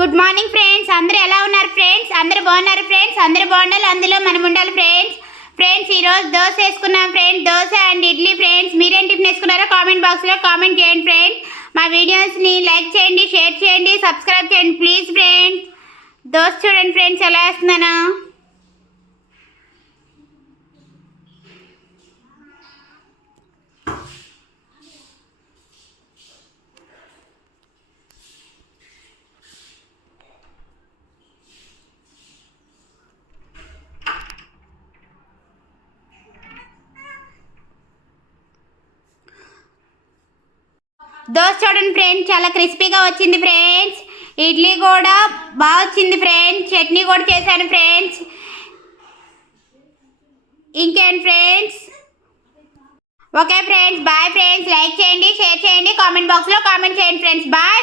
Good morning friends అందరూ ఎలా ఉన్నారు ఫ్రెండ్స్ అందరూ బాగున్నారు ఫ్రెండ్స్ అందరూ బాగుండాలి? అందులో మనం ఉండాలి ఫ్రెండ్స్ ఫ్రెండ్స్ ఈరోజు దోశ వేసుకున్నాం friends dosa and idli friends మీరేం టిఫిన్ వేసుకున్నారో కామెంట్ బాక్స్లో కామెంట్ చేయండి ఫ్రెండ్స్ మా వీడియోస్ని లైక్ చేయండి షేర్ చేయండి సబ్స్క్రైబ్ చేయండి ప్లీజ్ ఫ్రెండ్స్ దోశ చూడండి ఫ్రెండ్స్ ఎలా వేస్తున్నాను. దోశ చూడండి ఫ్రెండ్స్ చాలా క్రిస్పీగా వచ్చింది ఫ్రెండ్స్ ఇడ్లీ కూడా బాగా వచ్చింది ఫ్రెండ్స్ చట్నీ కూడా చేశాను ఫ్రెండ్స్ ఇంకేంటి friends okay friends bye friends like చేయండి షేర్ చేయండి. కామెంట్ బాక్స్లో కామెంట్ చేయండి ఫ్రెండ్స్ బాయ్